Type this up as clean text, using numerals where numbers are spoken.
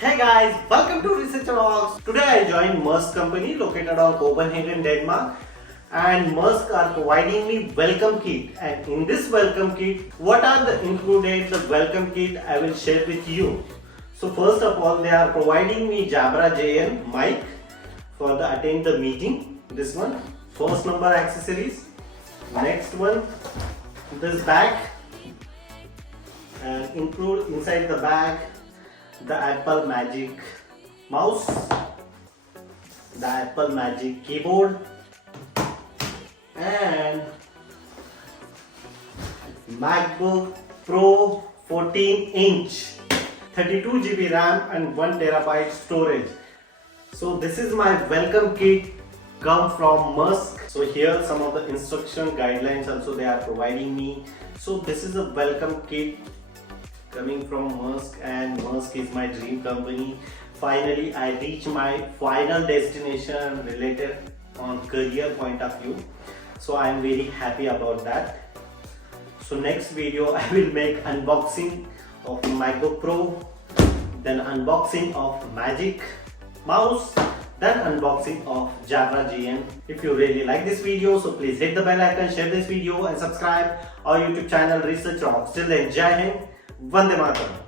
Hey guys, welcome to Researcher Talks. Today I joined Maersk company located on Copenhagen, Denmark, and Maersk are providing me welcome kit. And in this welcome kit, what are the included the welcome kit I will share with you. So first of all, they are providing me Jabra JN mic for the attend the meeting. This one, first number accessories. Next one, this bag, and include inside the bag the Apple Magic mouse, the Apple Magic keyboard, and MacBook Pro 14-inch, 32 GB RAM and 1 TB storage. So this is my welcome kit come from Maersk. So here some of the instruction guidelines also they are providing me. So this is a welcome kit coming from Maersk, and Maersk is my dream company. Finally I reach my final destination related on career point of view, so I am very happy about that. So next video I will make unboxing of MacBook Pro, then unboxing of Magic mouse, then unboxing of Jabra GN. If you really like this video, so please hit the bell icon, share this video and subscribe our YouTube channel Research Rocks. Till then, Jai Hind, Vande Mataram.